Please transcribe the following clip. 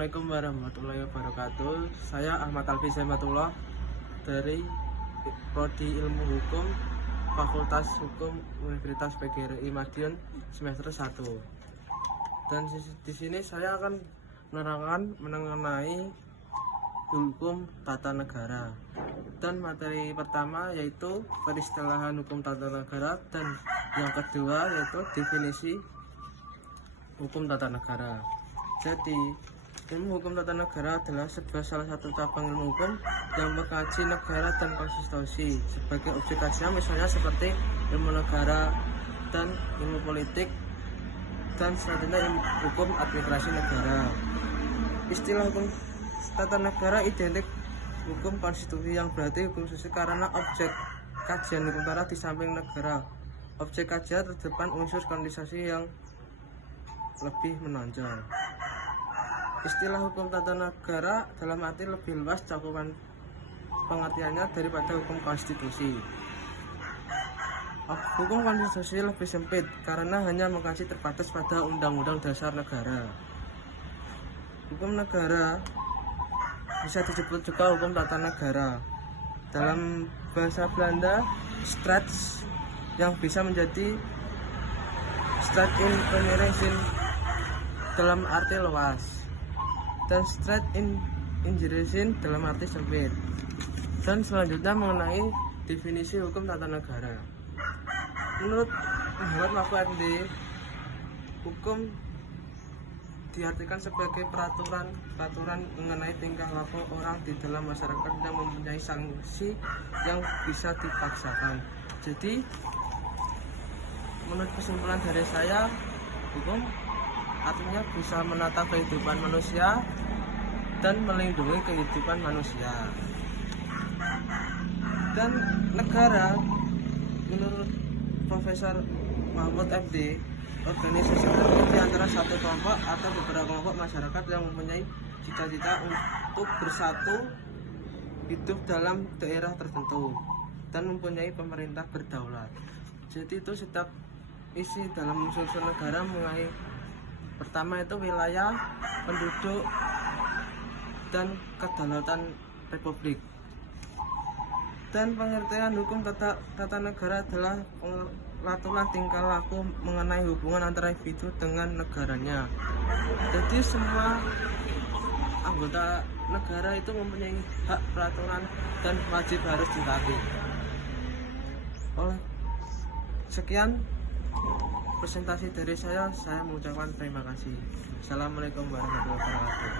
Assalamualaikum warahmatullahi wabarakatuh. Saya Ahmad Alfi Sematullah dari Prodi Ilmu Hukum Fakultas Hukum Universitas PGRI Madiun semester 1. Dan di sini saya akan menerangkan mengenai hukum tata negara. Dan materi pertama yaitu peristilahan hukum tata negara, dan yang kedua yaitu definisi hukum tata negara. Jadi, ilmu hukum tata negara adalah salah satu cabang ilmu hukum yang mengkaji negara dan konstitusi. Sebagai objek kajian misalnya seperti ilmu negara dan ilmu politik, dan selanjutnya ilmu hukum administrasi negara. Istilah hukum tata negara identik hukum konstitusi, yang berarti hukum sosial karena objek kajian hukum tata di samping negara. Objek kajian terdepan unsur konstitusi yang lebih menonjol. Istilah hukum tata negara dalam arti lebih luas cakupan pengertiannya daripada hukum konstitusi. Hukum konstitusi lebih sempit karena hanya mengkaji terbatas pada Undang-Undang Dasar Negara. Hukum negara bisa disebut juga hukum tata negara. Dalam bahasa Belanda, Staat, yang bisa menjadi Staat in Vereniging dalam arti luas, dan Staat in Injurisin dalam arti sempit. Dan selanjutnya mengenai definisi hukum tata negara. Menurut Muhammad Mahfud MD, hukum diartikan sebagai peraturan mengenai tingkah laku orang di dalam masyarakat yang mempunyai sanksi yang bisa dipaksakan. Jadi, menurut kesimpulan dari saya, hukum artinya bisa menata kehidupan manusia dan melindungi kehidupan manusia. Dan negara, menurut Profesor Mahfud MD, organisasi terdiri antara satu kelompok atau beberapa kelompok masyarakat yang mempunyai cita-cita untuk bersatu hidup dalam daerah tertentu dan mempunyai pemerintah berdaulat. Jadi itu setiap isi dalam unsur-unsur negara mulai pertama itu wilayah, penduduk, dan kedaulatan republik. Dan pengertian hukum tata negara adalah pengaturan tingkah laku mengenai hubungan antara individu dengan negaranya. Jadi semua anggota negara itu mempunyai hak peraturan dan wajib harus ditaati. Sekian presentasi dari saya mengucapkan terima kasih. Assalamualaikum warahmatullahi wabarakatuh.